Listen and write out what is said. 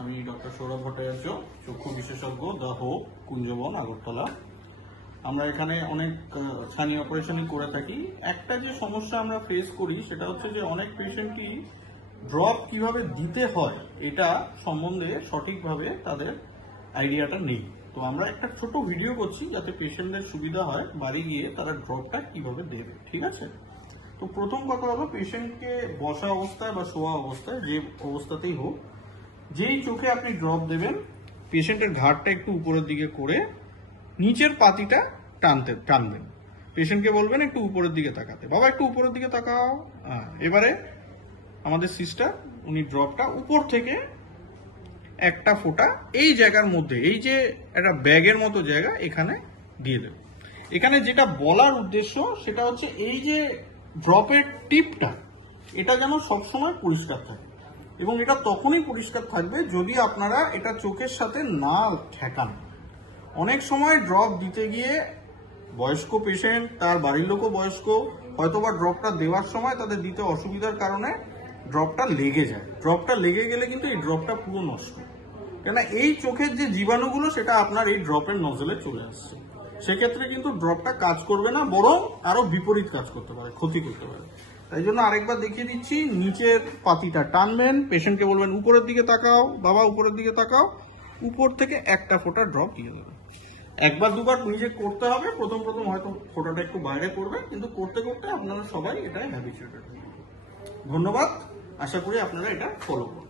আমি ডক্টর সৌরভ ভট্টাচার্য, চক্ষু বিশেষজ্ঞ, দ্য হোপ, কুঞ্জবন, আগরতলা। আমরা এখানে অনেক ছানি অপারেশনই করে থাকি। একটা যে সমস্যা আমরা ফেস করি সেটা হচ্ছে যে অনেক পেশেন্টই ড্রপ কিভাবে দিতে হয় এটা সম্বন্ধে সঠিকভাবে তাদের আইডিয়াটা নেই। তো আমরা একটা ছোট ভিডিও করছি যাতে পেশেন্টদের সুবিধা হয়, বাড়ি গিয়ে তারা ড্রপটা কিভাবে দেবে। ঠিক আছে? তো প্রথম কথা হলো, পেশেন্টকে বসা অবস্থায় বা শোয়া অবস্থায়, যে অবস্থাতেই হোক, যেই চোখে আপনি ড্রপ দেবেন পেশেন্টের ঘাড়টা একটু উপরের দিকে করে নিচের পাতিটা টানবেন। পেশেন্টকে বলবেন একটু উপরের দিকে তাকাতে, বাবা একটু উপরের দিকে তাকাও। এবারে আমাদের সিস্টার উনি ড্রপটা উপর থেকে একটা ফোঁটা এই জায়গার মধ্যে, এই যে একটা ব্যাগের মতো জায়গা, এখানে দিয়ে দেবে। এখানে যেটা বলার উদ্দেশ্য সেটা হচ্ছে এই যে ড্রপের টিপটা, এটা যেন সবসময় পরিষ্কার থাকে, এবং এটা তখনই পরিষ্কার থাকবে যদি আপনারা এটা চোখের সাথে না ঠেকান। অনেক সময় ড্রপ দিতে গিয়ে বয়স্ক পেশেন্ট, তার বাড়ির লোকও বয়স্ক, হয়তোবা ড্রপটা দেওয়ার সময় তাদের দিতে অসুবিধার কারণে ড্রপটা লেগে যায়। ড্রপটা লেগে গেলে কিন্তু এই ড্রপটা পুরো নষ্ট, কেননা এই চোখের যে জীবাণুগুলো সেটা আপনার এই ড্রপের নজলে চলে আসছে। সেক্ষেত্রে কিন্তু ড্রপটা কাজ করবে না, বরং আরো বিপরীত কাজ করতে পারে, ক্ষতি করতে পারে। তাই জন্য আরেকবার দেখিয়ে দিচ্ছি, নিচের পাতিটা টানবেন, পেশেন্টকে বলবেন উপরের দিকে তাকাও, বাবা উপরের দিকে তাকাও, উপর থেকে একটা ফোঁটা ড্রপ দিয়ে দেবেন। একবার দুবার নিজে করতে হবে, প্রথম প্রথম হয়তো ফোঁটাটা একটু বাইরে পড়বে, কিন্তু করতে করতে আপনারা সবাই এটা হ্যাবিচুয়েটেড হয়ে যাবে। ধন্যবাদ, আশা করি আপনারা এটা ফলো করবেন।